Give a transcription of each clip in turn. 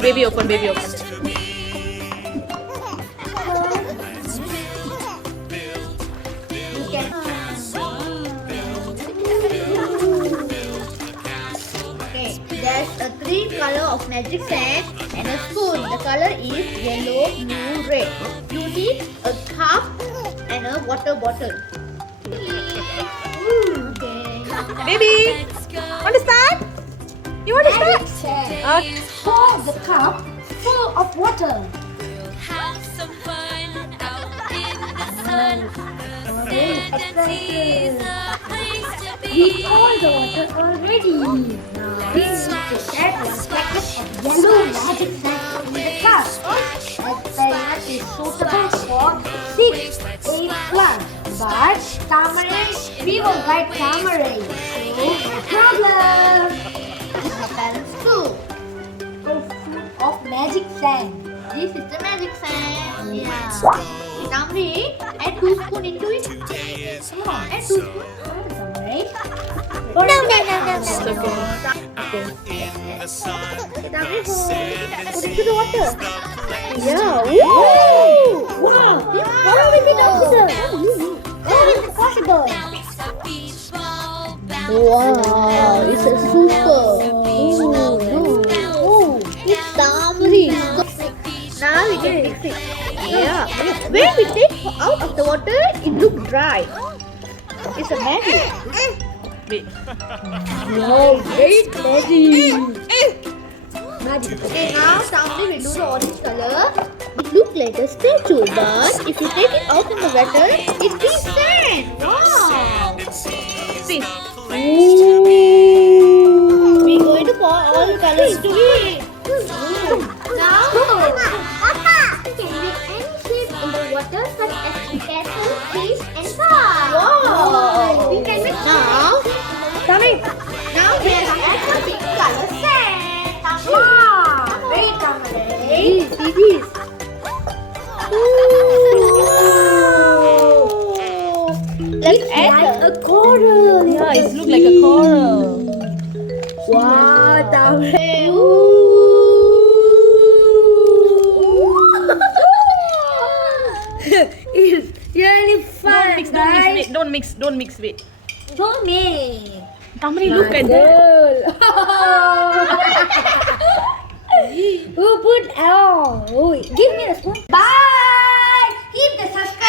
Okay, baby open, baby open. Okay, there's a 3 color of magic sand and a spoon. The color is yellow, blue, red. You need a cup and a water bottle. Okay. Baby, want to start? You want to start? Okay. Pour the cup full of water. Have some fun out in the sun. City's a place to We be. pour the water already. Now we need to set one packet of yellow magic sand in the cup. Experiment is suitable for 6-8 plants. But Thamarai, we will guide Thamarai. So, no problem. My parents too. Of magic sand. This is the magic sand. Yeah. Thamarai, add 2 spoons into it. Come on, add 2 spoons. Thamarai. No. Okay. Thamarai, put it to the water. Yeah. Wow! How is it possible? How is it possible? Wow, it's a super. It's Thamarai. Now we can mix it. Yeah. When we take out of the water, it looks dry. It's a magic. Wait. Wow, very magic. Okay, now Thamarai will do the orange color. It looks like a statue, but if you take it out in the water, it feels sand. Wow. See. We're going to pour all the colors into it. Now, You can make any shape in the water such as castle, fish and car. wow. We can make Now, Thamarai. now we have add the pink color sand. Wow, very Thamarai. This. Let's add Like the a coral. Yeah, it looks like a coral. Wow, Thamarai. It's really fun, guys. Don't mix. Wait. Show me. Thamarai, look at that. Who put oh, give me the spoon. Bye. Hit the subscribe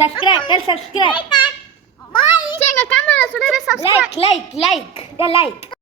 subscribe. Tell subscribe. Bye. Check the camera. Like. The like.